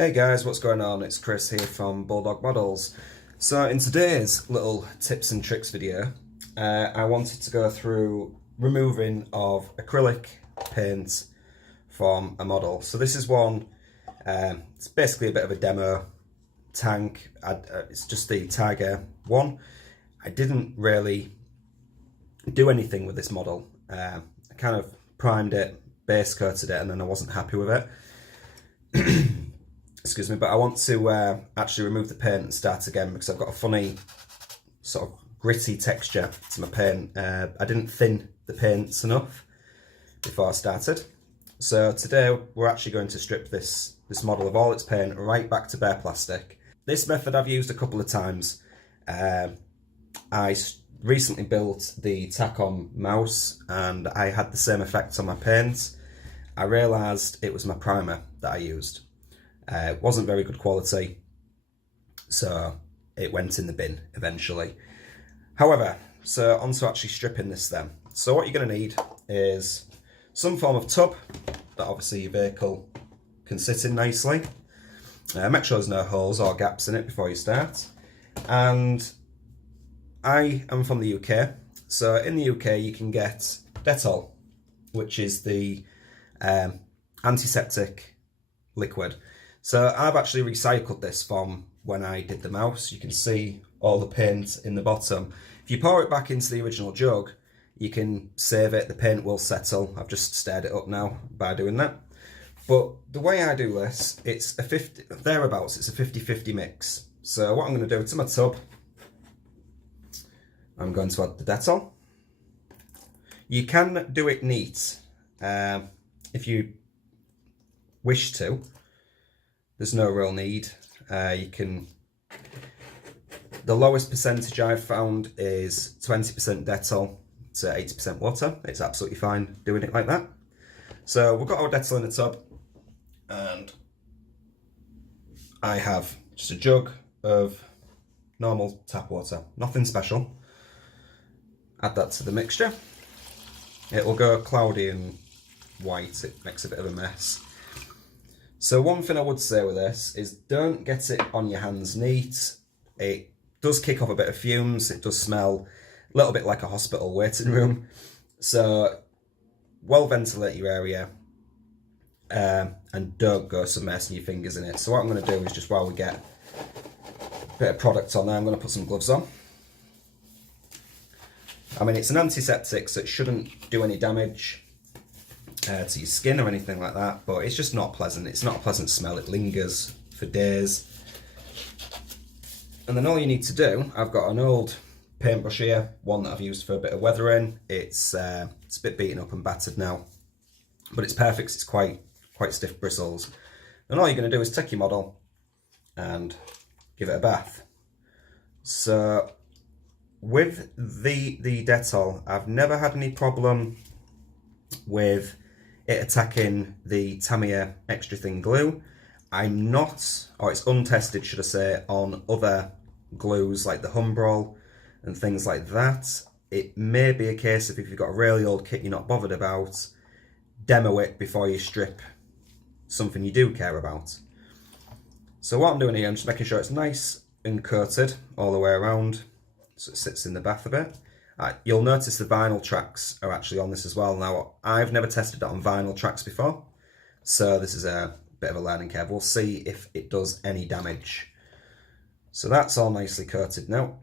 Hey guys, what's going on? It's Chris here from Bulldog Models. So in today's little tips and tricks video, I wanted to go through removing of acrylic paint from a model. So this is one, it's basically a bit of a demo tank. It's just the Tiger 1. I didn't really do anything with this model. I kind of primed it, base coated it, and then I wasn't happy with it. Excuse me, but I want to actually remove the paint and start again because I've got a funny sort of gritty texture to my paint. I didn't thin the paints enough before I started. So today we're actually going to strip this model of all its paint right back to bare plastic. This method I've used a couple of times. I recently built the tack-on mouse and I had the same effect on my paint. I realised it was my primer that I used. It wasn't very good quality, so it went in the bin eventually. However, so on to actually stripping this then. So what you're going to need is some form of tub that obviously your vehicle can sit in nicely. Make sure there's no holes or gaps in it before you start. And I am from the UK, so in the UK you can get Dettol, which is the antiseptic liquid. So I've actually recycled this from when I did the mouse. You can see all the paint in the bottom. If you pour it back into the original jug, you can save it, the paint will settle. I've just stirred it up now by doing that. But the way I do this, it's a 50-50 mix. So what I'm going to do to my tub, I'm going to add the Dettol. You can do it neat if you wish to. There's no real need. The lowest percentage I've found is 20% Dettol to 80% water. It's absolutely fine doing it like that. So we've got our Dettol in the tub, and I have just a jug of normal tap water, nothing special. Add that to the mixture. It will go cloudy and white, it makes a bit of a mess. So one thing I would say with this is don't get it on your hands neat. It does kick off a bit of fumes, it does smell a little bit like a hospital waiting room. So well ventilate your area and don't go submersing your fingers in it. So what I'm going to do is just while we get a bit of product on there, I'm going to put some gloves on. I mean, it's an antiseptic, so it shouldn't do any damage to your skin or anything like that, but it's just not pleasant. It's not a pleasant smell. It lingers for days. And then all you need to do, I've got an old paintbrush here, one that I've used for a bit of weathering. It's a bit beaten up and battered now, but it's perfect. It's quite stiff bristles. And all you're going to do is take your model and give it a bath. So with the Dettol, I've never had any problem with it attacking the Tamiya extra thin glue. I'm not, or it's untested should I say, on other glues like the Humbrol and things like that. It may be a case of if you've got a really old kit you're not bothered about, demo it before you strip something you do care about. So what I'm doing here, I'm just making sure it's nice and coated all the way around so it sits in the bath a bit. You'll notice the vinyl tracks are actually on this as well. Now, I've never tested it on vinyl tracks before, so this is a bit of a learning curve. We'll see if it does any damage. So that's all nicely coated now.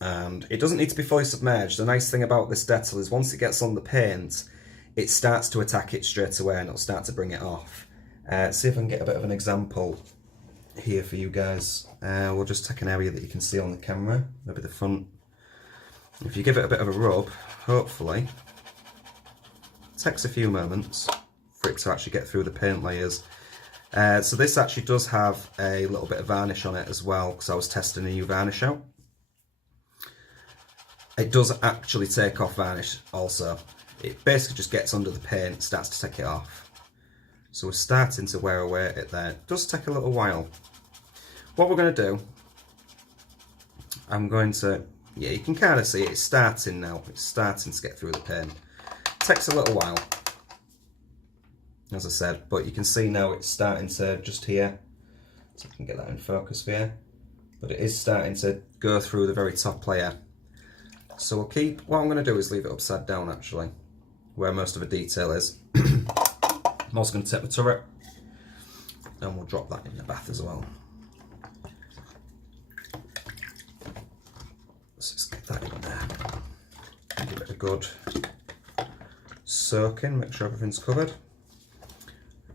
And it doesn't need to be fully submerged. The nice thing about this Dettol is once it gets on the paint, it starts to attack it straight away and it'll start to bring it off. See if I can get a bit of an example here for you guys. We'll just take an area that you can see on the camera, maybe the front. If you give it a bit of a rub, hopefully, it takes a few moments for it to actually get through the paint layers. So this actually does have a little bit of varnish on it as well, because I was testing a new varnish out. It does actually take off varnish also. It basically just gets under the paint, starts to take it off. So we're starting to wear away at it there. It does take a little while. What we're going to do, I'm going to, yeah, you can kind of see it's starting now. It's starting to get through the paint. It takes a little while. as I said, but you can see now it's starting to just here, so I can get that in focus for you, but it is starting to go through the very top layer. So we'll keep, what I'm going to do is leave it upside down actually, where most of the detail is. I'm also going to take the turret and we'll drop that in the bath as well. Let's just get that in there. Give it a good soak in, make sure everything's covered.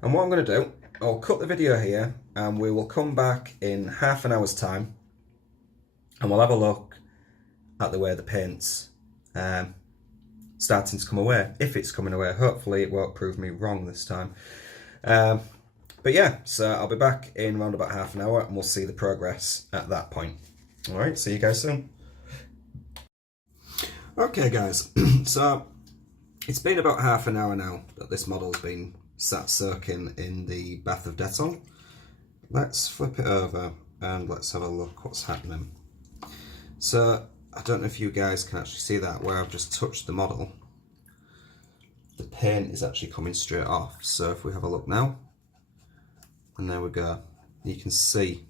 And what I'm going to do, I'll cut the video here and we will come back in half an hour's time and we'll have a look at the way the paint's starting to come away. If it's coming away, hopefully it won't prove me wrong this time. But yeah, so I'll be back in around about half an hour and we'll see the progress at that point. Alright, see you guys soon. Okay guys, so it's been about half an hour now that this model's been sat soaking in the bath of Dettol. Let's flip it over and let's have a look what's happening. So I don't know if you guys can actually see that where I've just touched the model. The paint is actually coming straight off. So if we have a look now, and there we go, you can see.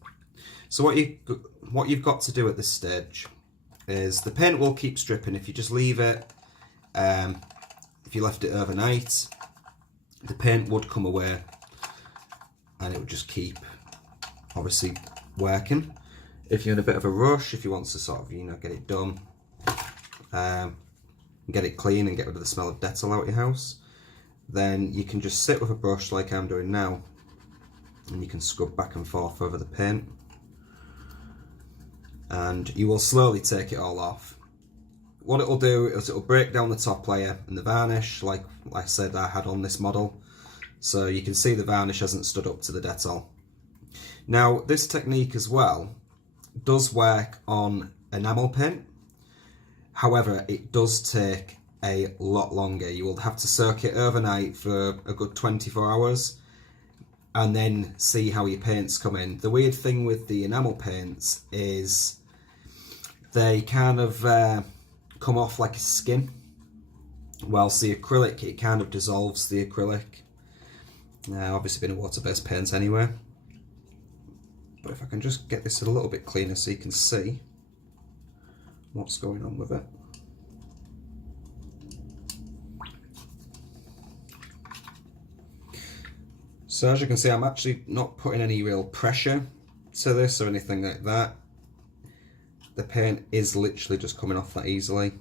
So what you've got to do at this stage is the paint will keep stripping if you just leave it. If you left it overnight, the paint would come away and it would just keep obviously working. If you're in a bit of a rush, if you want to sort of, you know, get it done, get it clean and get rid of the smell of Dettol out of your house, then you can just sit with a brush like I'm doing now and you can scrub back and forth over the paint and you will slowly take it all off. What it'll do is it'll break down the top layer and the varnish, like I said I had on this model, so you can see the varnish hasn't stood up to the Dettol. Now this technique as well does work on enamel paint, however it does take a lot longer. You will have to soak it overnight for a good 24 hours and then see how your paints come in. The weird thing with the enamel paints is they kind of come off like a skin, whilst the acrylic, it kind of dissolves the acrylic. Obviously been a water-based paint anyway, but if I can just get this a little bit cleaner so you can see what's going on with it. So as you can see, I'm actually not putting any real pressure to this or anything like that. The paint is literally just coming off that easily.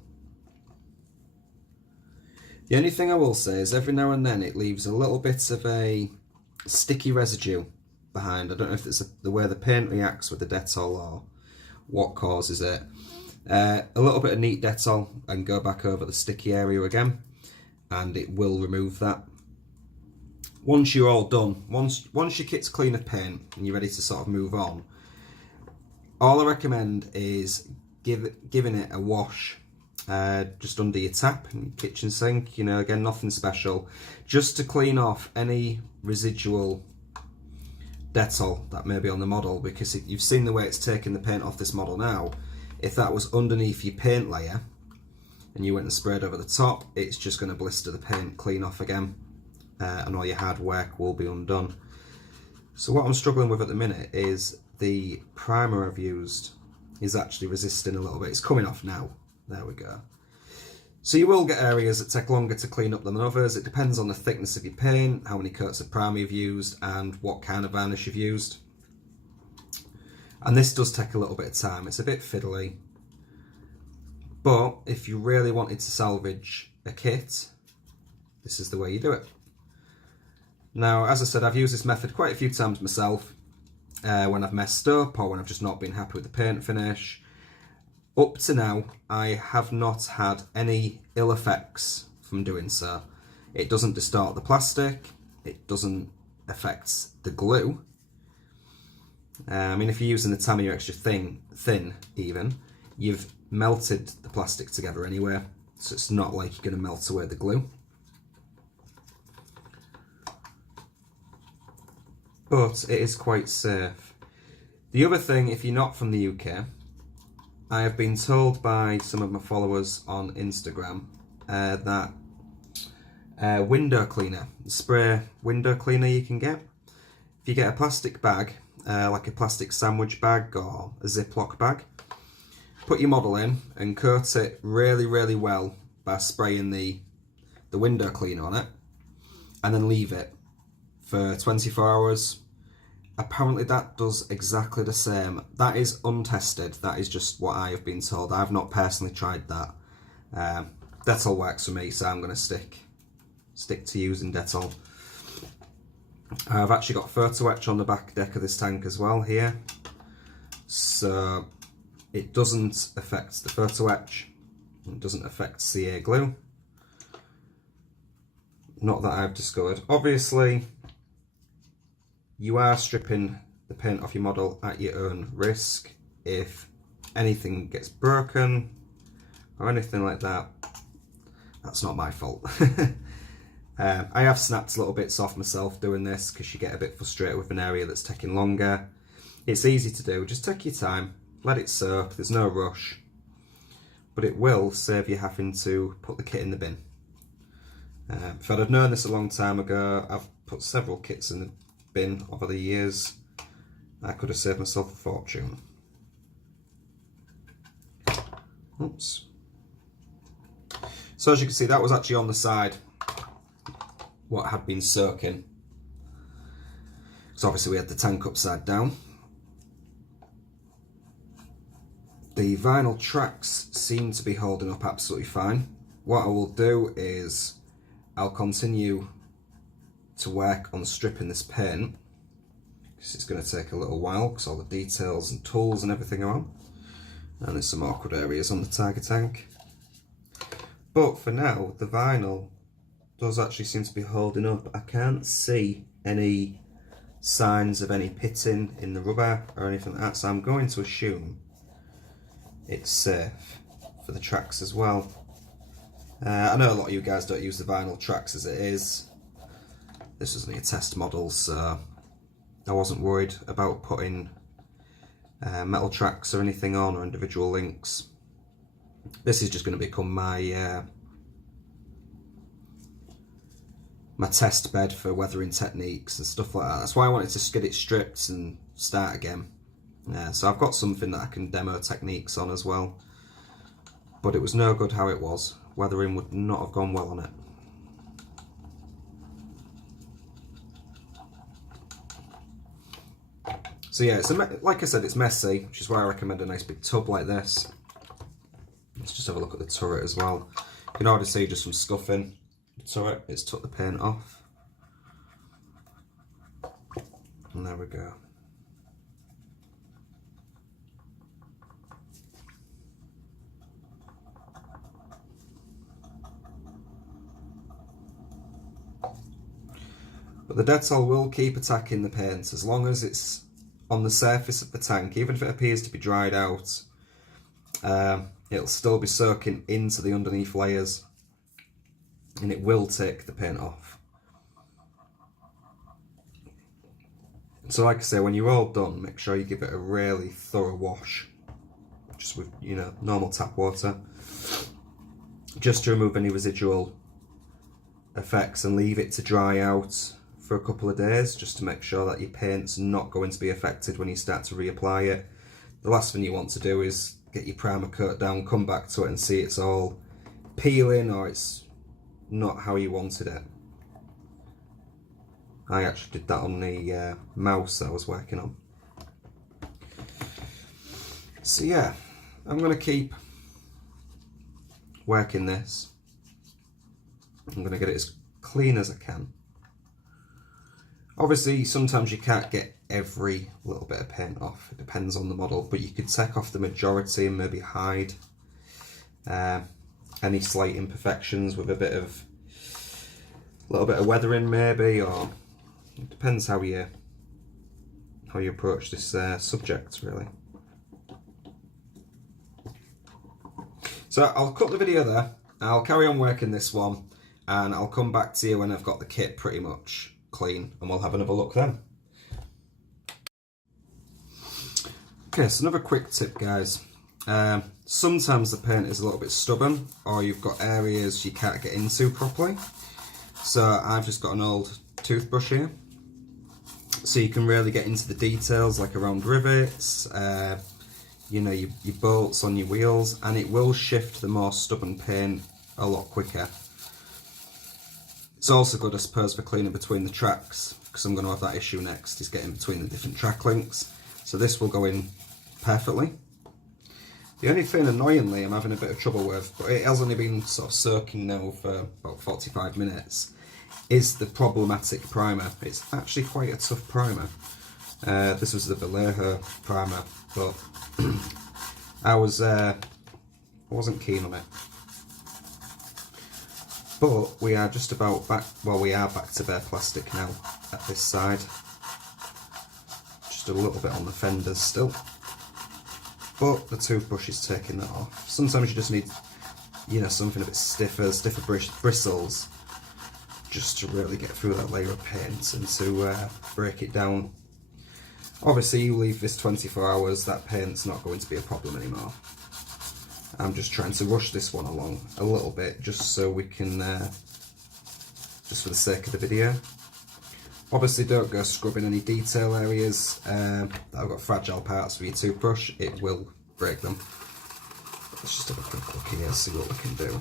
The only thing I will say is every now and then it leaves a little bit of a sticky residue behind. I don't know if it's the way the paint reacts with the Dettol or what causes it. A little bit of neat Dettol and go back over the sticky area again and it will remove that. Once you're all done, once your kit's clean of paint and you're ready to sort of move on, all I recommend is giving it a wash just under your tap in your kitchen sink. You know, again, nothing special, just to clean off any residual Dettol that may be on the model, because you've seen the way it's taken the paint off this model now. If that was underneath your paint layer and you went and sprayed over the top, it's just going to blister the paint clean off again. And all your hard work will be undone. So what I'm struggling with at the minute is the primer I've used is actually resisting a little bit. It's coming off now. There we go. So you will get areas that take longer to clean up than others. It depends on the thickness of your paint, how many coats of primer you've used, and what kind of varnish you've used. And this does take a little bit of time. It's a bit fiddly. But if you really wanted to salvage a kit, this is the way you do it. Now, as I said, I've used this method quite a few times myself when I've messed up or when I've just not been happy with the paint finish. Up to now, I have not had any ill effects from doing so. It doesn't distort the plastic, it doesn't affect the glue. I mean, if you're using the Tamiya extra thin even, you've melted the plastic together anyway, so it's not like you're going to melt away the glue. But it is quite safe. The other thing, if you're not from the UK, I have been told by some of my followers on Instagram that window cleaner, spray window cleaner you can get. If you get a plastic bag, like a plastic sandwich bag or a Ziploc bag, put your model in and coat it really, really well by spraying the window cleaner on it, and then leave it for 24 hours. Apparently that does exactly the same. That is untested, that is just what I have been told. I've not personally tried that. Dettol works for me, so I'm going to stick to using Dettol. I've actually got photo etch on the back deck of this tank as well here, so it doesn't affect the photo etch, it doesn't affect CA glue, not that I've discovered. Obviously you are stripping the paint off your model at your own risk. If anything gets broken or anything like that, that's not my fault. I have snapped little bits off myself doing this because you get a bit frustrated with an area that's taking longer. It's easy to do, just take your time, let it soak, there's no rush, but it will save you having to put the kit in the bin. If I'd have known this a long time ago, I've put several kits in the bin over the years, I could have saved myself a fortune. Oops. So as you can see, that was actually on the side what had been soaking. So obviously we had the tank upside down. The vinyl tracks seem to be holding up absolutely fine. What I will do is I'll continue to work on stripping this paint, because it's going to take a little while because all the details and tools and everything are on, and there's some awkward areas on the Tiger tank. But for now, the vinyl does actually seem to be holding up. I can't see any signs of any pitting in the rubber or anything like that, so I'm going to assume it's safe for the tracks as well. I know a lot of you guys don't use the vinyl tracks as it is. This was only a test model, so I wasn't worried about putting metal tracks or anything on, or individual links. This is just going to become my my test bed for weathering techniques and stuff like that. That's why I wanted to get it stripped and start again. So I've got something that I can demo techniques on as well, but it was no good how it was. Weathering would not have gone well on it. So yeah, like I said, it's messy, which is why I recommend a nice big tub like this. Let's just have a look at the turret as well. You can already see just from scuffing the turret, it's took the paint off. And there we go. But the Dettol will keep attacking the paint as long as it's on the surface of the tank. Even if it appears to be dried out, it'll still be soaking into the underneath layers, and it will take the paint off. So like I say, when you're all done, make sure you give it a really thorough wash, just with, you know, normal tap water, just to remove any residual effects, and leave it to dry out for a couple of days, just to make sure that your paint's not going to be affected when you start to reapply it. The last thing you want to do is get your primer coat down, come back to it and see it's all peeling or it's not how you wanted it. I actually did that on the mouse that I was working on. So yeah, I'm going to keep working this. I'm going to get it as clean as I can. Obviously, sometimes you can't get every little bit of paint off. It depends on the model, but you could take off the majority and maybe hide any slight imperfections with a little bit of weathering maybe, or it depends how you approach this subject really. So I'll cut the video there. I'll carry on working this one, and I'll come back to you when I've got the kit pretty much clean, and we'll have another look then. Okay, so another quick tip, guys. Sometimes the paint is a little bit stubborn, or you've got areas you can't get into properly. So I've just got an old toothbrush here, so you can really get into the details, like around rivets, you know, your bolts on your wheels, and it will shift the more stubborn paint a lot quicker. It's also good, I suppose, for cleaning between the tracks, because I'm going to have that issue next, is getting between the different track links. So this will go in perfectly. The only thing, annoyingly, I'm having a bit of trouble with, but it has only been sort of soaking now for about 45 minutes, is the problematic primer. It's actually quite a tough primer. This was the Vallejo primer, but I wasn't keen on it. But we are just about back, well, we are back to bare plastic now at this side. Just a little bit on the fenders still. But the toothbrush is taking that off. Sometimes you just need, you know, something a bit stiffer bristles, just to really get through that layer of paint and to break it down. Obviously, you leave this 24 hours, that paint's not going to be a problem anymore. I'm just trying to rush this one along a little bit, just so we can, just for the sake of the video. Obviously, don't go scrubbing any detail areas that have got fragile parts for your toothbrush, it will break them. Let's just have a quick look here, see what we can do.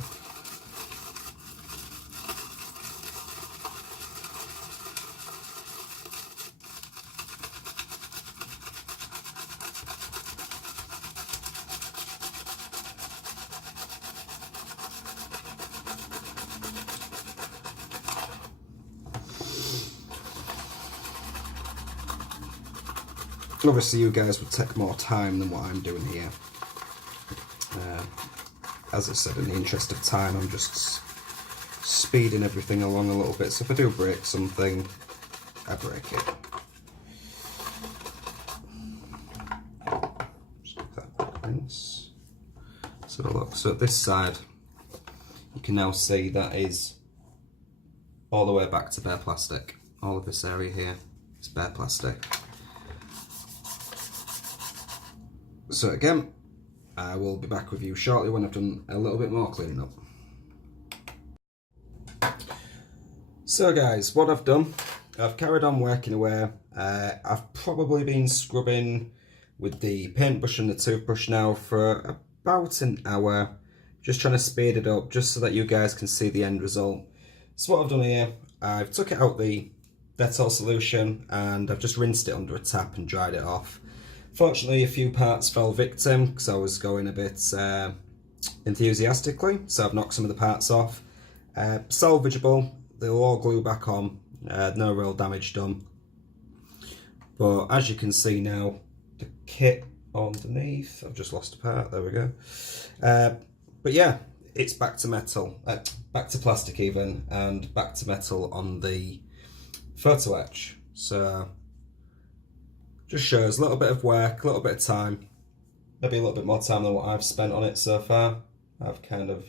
Obviously, you guys would take more time than what I'm doing here. As I said, in the interest of time, I'm just speeding everything along a little bit. So if I do break something, I break it. Just like that. Nice. So look, so at this side, you can now see that is all the way back to bare plastic. All of this area here is bare plastic. So again, I will be back with you shortly when I've done a little bit more cleaning up. So guys, what I've done, I've carried on working away. I've probably been scrubbing with the paintbrush and the toothbrush now for about an hour, just trying to speed it up just so that you guys can see the end result. So what I've done here, I've took it out the Dettol solution and I've just rinsed it under a tap and dried it off. Fortunately, a few parts fell victim because I was going a bit enthusiastically, so I've knocked some of the parts off. Salvageable, they'll all glue back on, no real damage done. But as you can see now, the kit underneath, I've just lost a part, there we go. But yeah, it's back to metal, back to plastic even, and back to metal on the photo etch. So just shows a little bit of work, a little bit of time, maybe a little bit more time than what I've spent on it so far. I've kind of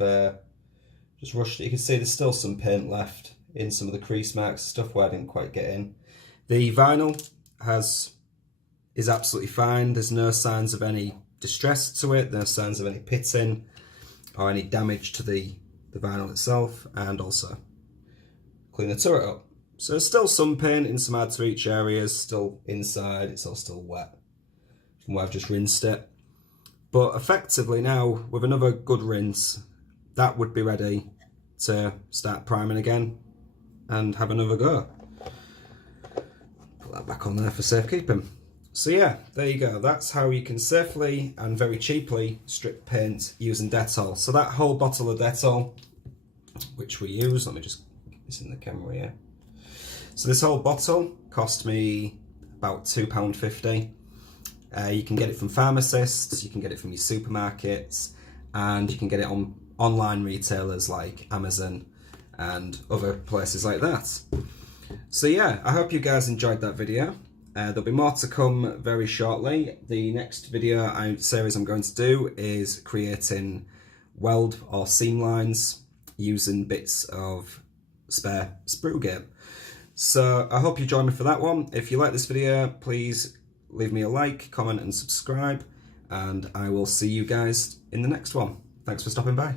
just rushed it. You can see there's still some paint left in some of the crease marks, stuff where I didn't quite get in. The vinyl is absolutely fine. There's no signs of any distress to it, no signs of any pitting or any damage to the vinyl itself, and also clean the turret up. So there's still some paint in some hard to reach areas, still inside, it's all still wet from where I've just rinsed it. But effectively now, with another good rinse, that would be ready to start priming again and have another go. Put that back on there for safekeeping. So yeah, there you go. That's how you can safely and very cheaply strip paint using Dettol. So that whole bottle of Dettol, which we use, let me just get this in the camera here. So this whole bottle cost me about £2.50. You can get it from pharmacists, you can get it from your supermarkets, and you can get it on online retailers like Amazon and other places like that. So yeah, I hope you guys enjoyed that video. There'll be more to come very shortly. The next video series I'm going to do is creating weld or seam lines using bits of spare sprue game. So I hope you join me for that one. If you like this video, please leave me a like, comment and subscribe, and I will see you guys in the next one. Thanks for stopping by.